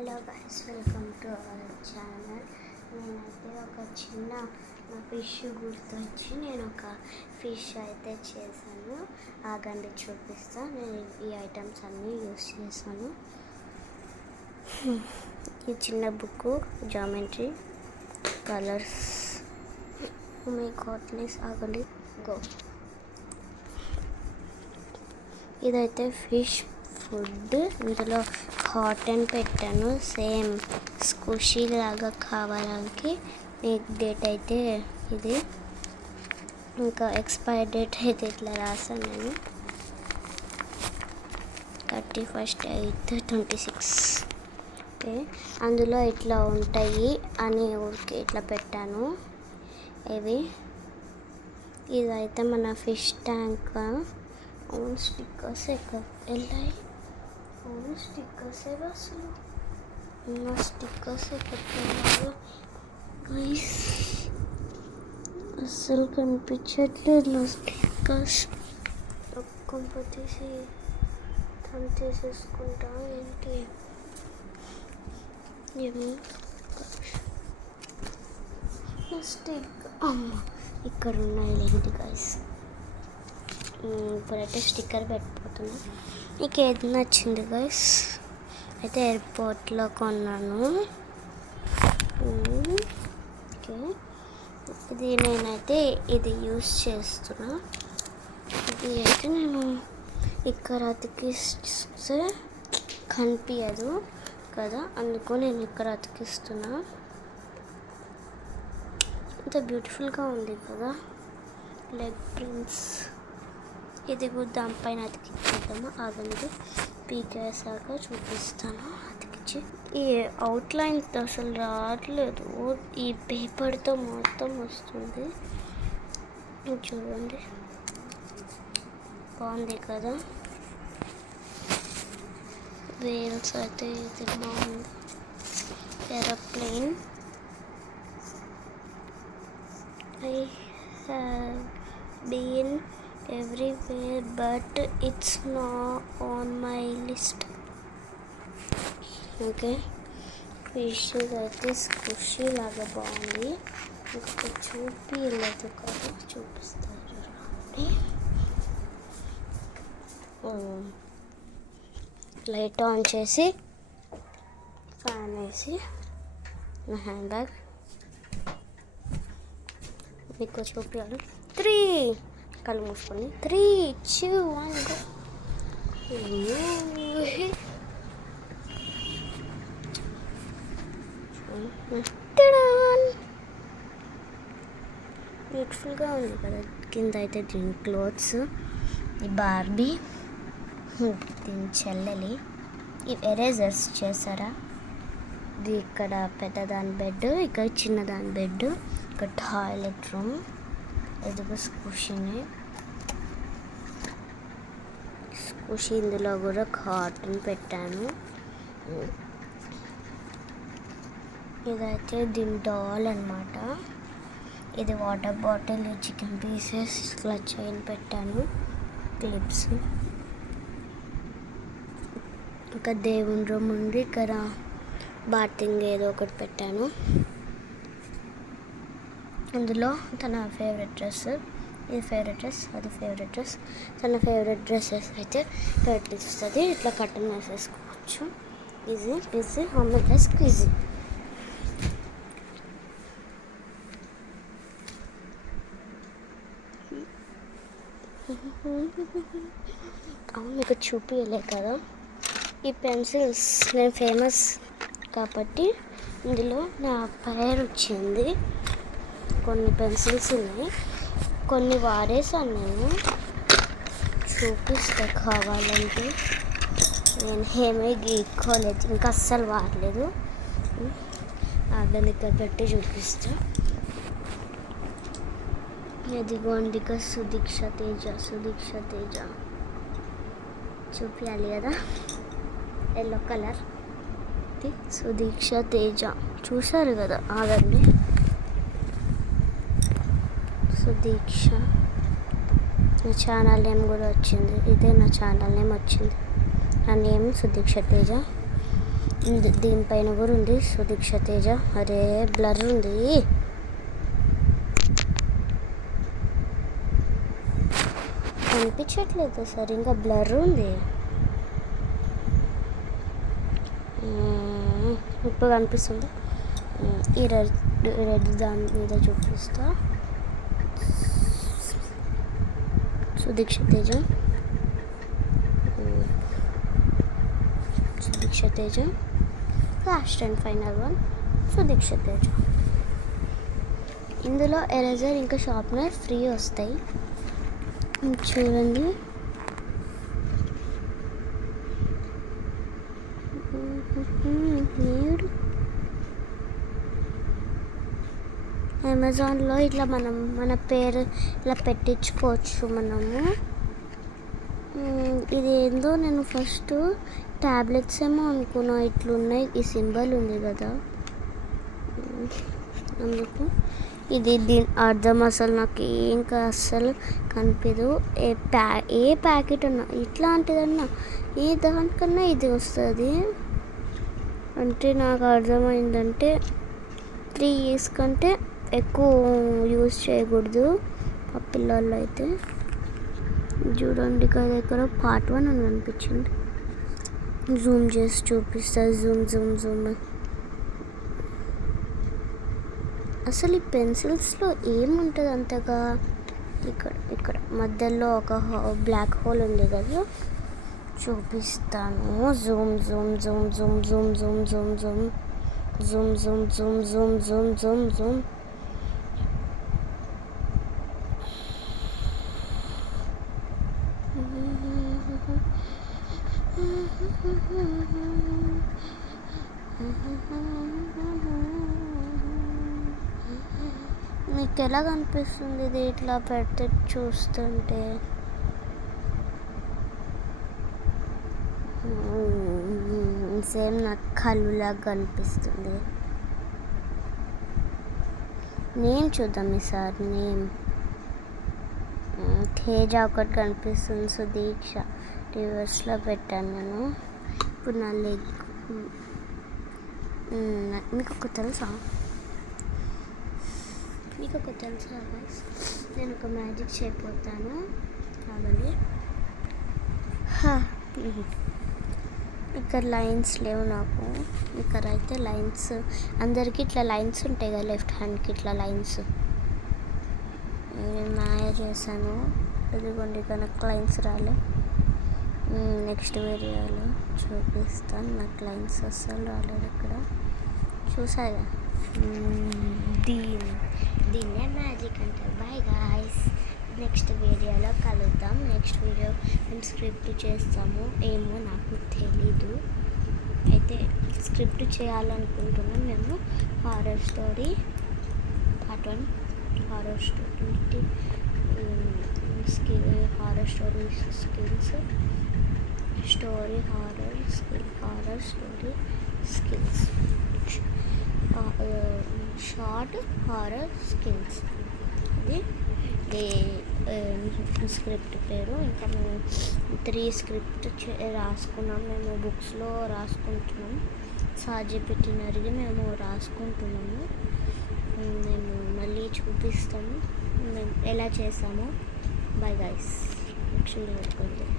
Hello guys, welcome to our channel. నేనైతే ఒక చిన్న నా ఫిష్ గుర్తొచ్చి నేను ఒక ఫిష్ అయితే చేశాను. ఆగండి చూపిస్తాను. నేను ఈ ఐటమ్స్ అన్నీ యూస్ చేశాను. ఈ చిన్న book, geometry, colours, my goodness. ఆగండి, గో. ఇదైతే ఫిష్ ఫుడ్. ఇందులో కాటన్ పెట్టాను, సేమ్ స్కూషీ లాగా కావడానికి. డేట్ అయితే ఇది, ఇంకా ఎక్స్పైర్ డేట్ అయితే ఇట్లా రాసాను నేను, 31/8/26. ఓకే, అందులో ఇట్లా ఉంటాయి అని ఊరికి ఇట్లా పెట్టాను. ఇదైతే మన ఫిష్ ట్యాంక్. అవును, స్టిక్కర్స్ వెళ్ళాయి. అవును, స్టిక్కర్స్ అసలు నా స్టిక్కర్స్ పెట్టాను. అస్సలు కనిపించట్లేదు నా స్టిక్కర్స్. కంపతీసి తను తీసేసుకుంటా ఏంటి. స్టిక్ అమ్మ ఇక్కడ ఉన్నాయి లేండి గైస్. ఇప్పుడైతే స్టిక్కర్ పెట్టిపోతున్నా. మీకు ఏది నచ్చింది గైస్? అయితే ఎయిర్పోర్ట్లో కొన్నాను. ఓకే, ఇది నేనైతే ఇది యూస్ చేస్తున్నా. ఇది అయితే నేను ఇక్కడ అతికిస్తే కనిపించదు కదా, అందుకు నేను ఇక్కడ అతికిస్తున్నా. ఇంత బ్యూటిఫుల్గా ఉంది కదా లెగ్ ప్రింట్స్. ఇది కూడా దానిపైన అతికించేద్దాము. ఆగండి, పీకేసాక చూపిస్తాను అతికించి. ఈ అవుట్లైన్ అసలు రావట్లేదు, ఈ పేపర్తో మొత్తం వస్తుంది. చూడండి, బాగుంది కదా. వేల్స్ అయితే ఇది బాగుంది. Aeroplane. I have been everywhere but it's not on my list. Okay, fish అయితే స్క్విషీ లాగా బాగుంది. ఇంకా చూపించలేదు కదా, చూపిస్తారు. లైట్ ఆన్ చేసి ఫ్యాన్ వేసి నా హ్యాండ్ బ్యాగ్ మీకు చూపించాలి. 3 కళ్ళు మూసుకొని 3, 2, 1 గో. బ్యూటిఫుల్గా ఉంది కదా. కింద అయితే దీని క్లోత్స్, ఈ బార్బీ, దీని చెల్లెలి. ఈ ఎరేజర్స్ చేశారా. ఇది ఇక్కడ పెద్దదాని బెడ్, ఇక్కడ చిన్నదాని బెడ్, ఇక్కడ టాయిలెట్ రూమ్. ఇదిగో స్కూషీని. స్కూషీ ఇందులో కూడా కాటన్ పెట్టాను. ఇదైతే దీని డాల్ అన్నమాట. ఇది వాటర్ బాటిల్, చికెన్ పీసెస్, ఇట్లా చైన్ పెట్టాను, క్లిప్స్. ఇంకా దేవుని రూమ్ ఉంది. ఇక్కడ బాతింగ్ ఏదో ఒకటి పెట్టాను. అందులో తన ఫేవరెట్ డ్రెస్, ఇది ఫేవరెట్ డ్రెస్, అది ఫేవరెట్ డ్రెస్. తన ఫేవరెట్ డ్రెస్సెస్ అయితే పెట్టిస్తుంది. ఇట్లా కట్టన్ వేసేసుకోవచ్చు. Easy easy home made dress easy. అవును, మీకు చూపించలే కదా. ఈ పెన్సిల్స్ నేను ఫేమస్ కాబట్టి ఇందులో నా పేరు వచ్చింది. కొన్ని పెన్సిల్స్ ఉన్నాయి, కొన్ని వాడేసాను నేను. చూపిస్తా కావాలంటే. నేను ఏమీ గీక్కోలేదు, ఇంకా అస్సలు వాడలేదు. ఆగని ఇక్కడ పెట్టి చూపిస్తా. ఇదిగోండి, ఇక సుదీక్ష తేజ చూపించాలి కదా. ఎల్లో కలర్, ఇది సుదీక్ష తేజ. చూసారు కదా. ఆగండి, సుదీక్ష. నా ఛానల్ నేమ్ కూడా వచ్చింది. ఇదే నా ఛానల్ నేమ్ వచ్చింది. నా నేమ్ సుదీక్ష తేజ. దీనిపైన కూడా ఉంది సుదీక్ష తేజ. అరే బ్లర్ ఉంది, కనిపించట్లేదు సరిగ్గా, బ్లర్ ఉంది. ఇప్పుడు కనిపిస్తుంది. ఈ రెడ్ దాని మీద చూపిస్తా. Sudiksha Teja, Sudiksha Teja, last and final one Sudiksha Teja. ఇందులో ఎరేజర్ ఇంకా షార్ప్నర్ ఫ్రీ వస్తాయి. చూడండి, అమెజాన్లో ఇట్లా మన పేరు ఇలా పెట్టించుకోవచ్చు మనము. ఇది ఏందో నేను ఫస్ట్ ట్యాబ్లెట్స్ ఏమో అనుకున్నా, ఇట్లున్నాయి, ఈ సింబల్ ఉంది కదా అందుకు. ఇది దీని అర్థం అసలు నాకు ఇంకా అస్సలు కనిపించదు. ఏ ప్యాకెట్ అన్నా ఇట్లాంటిదన్నా ఏ దానికన్నా ఇది వస్తుంది అంటే నాకు అర్థమైందంటే 3 years కంటే ఎక్కువ యూజ్ చేయకూడదు ఆ పిల్లల్లో అయితే. చూడండి కదా, ఇక్కడ part 1 అని అనిపించింది. జూమ్ చేసి చూపిస్తా, జూమ్ జూమ్ జూమ్. అసలు ఈ పెన్సిల్స్లో ఏముంటుంది అంతగా. ఇక్కడ మధ్యలో ఒక బ్లాక్ హోల్ ఉంది కదా, చూపిస్తాను. Zoom Zoom Zoom Zoom Zoom Zoom Zoom Zoom Zoom Zoom Zoom Zoom Zoom Zoom Zoom. మీకు ఎలా కనిపిస్తుంది ఇది ఇట్లా పెడితే చూస్తుంటే? సేమ్ నాకు కళ్ళులాగా కనిపిస్తుంది. నేమ్ చూద్దాం ఈసారి. నేమ్ తేజ ఒకటి కనిపిస్తుంది, సుదీక్ష రివర్స్లో పెట్టాను నేను. ఇప్పుడు నా లెగ్ మీకు ఒక తెలుసా నేను ఒక మ్యాజిక్ చేయబోతాను. కావాలి, ఇక్కడ లైన్స్ లేవు నాకు. ఇక్కడ అయితే లైన్స్, అందరికీ ఇట్లా లైన్స్ ఉంటాయి కదా లెఫ్ట్ హ్యాండ్కి, ఇట్లా లైన్స్ నేను మాయ చేశాను. ఇదిగోండి నాకు లైన్స్ రాలే. నెక్స్ట్ వీడియోలో చూపిస్తాను. నాకు లైన్స్ అస్సలు రాలేదు ఇక్కడ, చూసాగా. దీన్నే మ్యాజిక్ అంటారు. బాయ్ గాయ్స్, నెక్స్ట్ వీడియోలో కలుద్దాం. నెక్స్ట్ వీడియో మేము స్క్రిప్ట్ చేస్తాము, ఏమో నాకు తెలీదు. అయితే స్క్రిప్ట్ చేయాలనుకుంటున్నాం మేము. Horror story part 1, horror story horror story skills, horror story skills, short horror skills. అది స్క్రిప్ట్ పేరు. ఇంకా మేము 3 స్క్రిప్ట్ రాసుకున్నాం. మేము బుక్స్లో రాసుకుంటున్నాం. సాజిపెట్టిన అడిగి మేము రాసుకుంటున్నాము. మేము మళ్ళీ చూపిస్తాము మేము ఎలా చేసామో. బాయ్ గైస్, నెక్స్ట్ వీడియో పెట్టుకుంటాం.